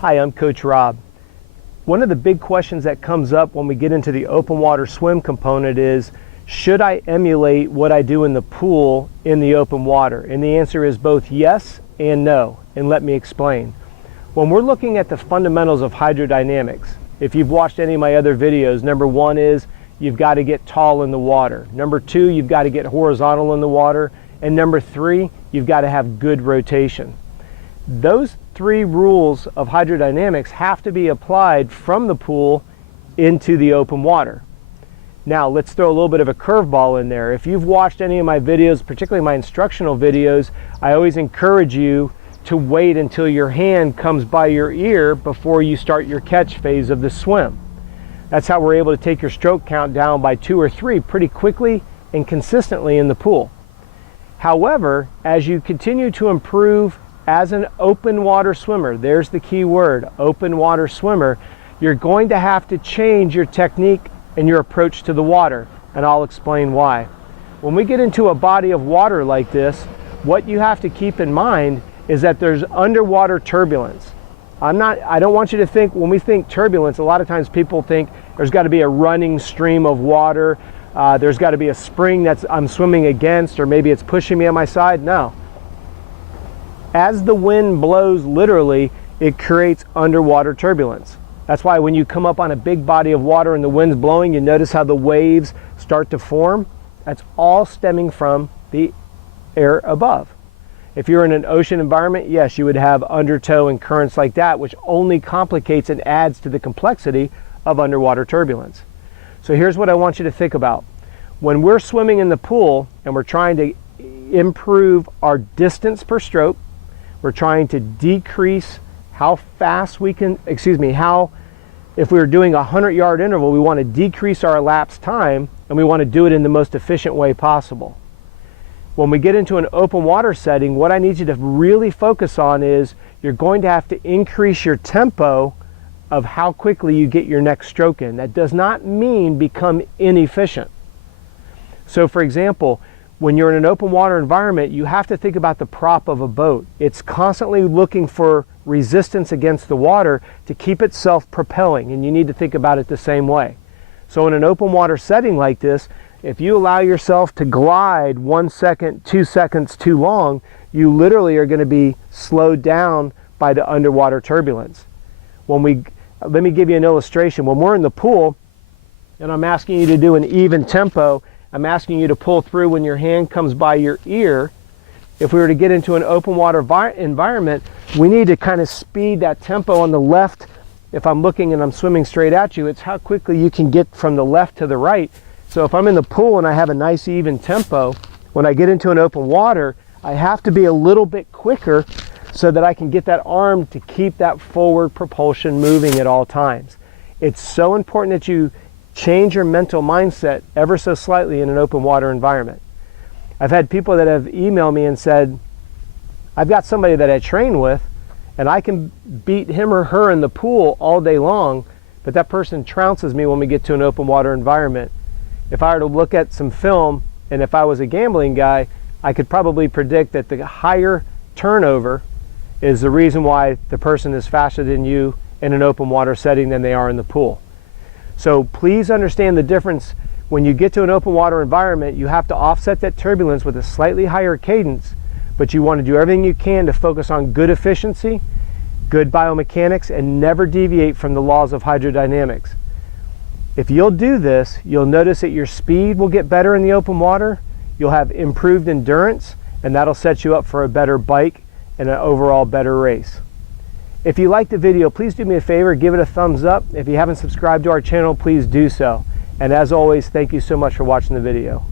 Hi, I'm Coach Rob. One of the big questions that comes up when we get into the open water swim component is, should I emulate what I do in the pool in the open water? And the answer is both yes and no, and let me explain. When we're looking at the fundamentals of hydrodynamics, if you've watched any of my other videos, number one is you've got to get tall in the water. Number two, you've got to get horizontal in the water. And number three, you've got to have good rotation. Those three rules of hydrodynamics have to be applied from the pool into the open water. Now let's throw a little bit of a curveball in there. If you've watched any of my videos, particularly my instructional videos, I always encourage you to wait until your hand comes by your ear before you start your catch phase of the swim. That's how we're able to take your stroke count down by 2 or 3 pretty quickly and consistently in the pool. However, as you continue to improve as an open water swimmer, there's the key word, open water swimmer, you're going to have to change your technique and your approach to the water, and I'll explain why. When we get into a body of water like this, what you have to keep in mind is that there's underwater turbulence. I don't want you to think, when we think turbulence, a lot of times people think there's got to be a running stream of water, there's got to be a spring that I'm swimming against, or maybe it's pushing me on my side. No. As the wind blows, literally, it creates underwater turbulence. That's why when you come up on a big body of water and the wind's blowing, you notice how the waves start to form. That's all stemming from the air above. If you're in an ocean environment, yes, you would have undertow and currents like that, which only complicates and adds to the complexity of underwater turbulence. So here's what I want you to think about. When we're swimming in the pool and we're trying to improve our distance per stroke, we're trying to decrease how fast we can, if we were doing a 100-yard interval, we want to decrease our elapsed time, and we want to do it in the most efficient way possible. When we get into an open water setting, what I need you to really focus on is you're going to have to increase your tempo of how quickly you get your next stroke in. That does not mean become inefficient. So for example, when you're in an open water environment, you have to think about the prop of a boat. It's constantly looking for resistance against the water to keep itself propelling, and you need to think about it the same way. So in an open water setting like this, if you allow yourself to glide 1 second, 2 seconds too long, you literally are going to be slowed down by the underwater turbulence. Let me give you an illustration. When we're in the pool and I'm asking you to do an even tempo, I'm asking you to pull through when your hand comes by your ear. If we were to get into an open water environment, we need to kind of speed that tempo on the left. If I'm looking and I'm swimming straight at you, it's how quickly you can get from the left to the right. So if I'm in the pool and I have a nice even tempo, when I get into an open water, I have to be a little bit quicker so that I can get that arm to keep that forward propulsion moving at all times. It's so important that you change your mental mindset ever so slightly in an open water environment. I've had people that have emailed me and said, I've got somebody that I train with and I can beat him or her in the pool all day long, but that person trounces me when we get to an open water environment. If I were to look at some film, and if I was a gambling guy, I could probably predict that the higher turnover is the reason why the person is faster than you in an open water setting than they are in the pool. So please understand the difference. When you get to an open water environment, you have to offset that turbulence with a slightly higher cadence, but you want to do everything you can to focus on good efficiency, good biomechanics, and never deviate from the laws of hydrodynamics. If you'll do this, you'll notice that your speed will get better in the open water, you'll have improved endurance, and that'll set you up for a better bike and an overall better race. If you liked the video, please do me a favor, give it a thumbs up. If you haven't subscribed to our channel, please do so. And as always, thank you so much for watching the video.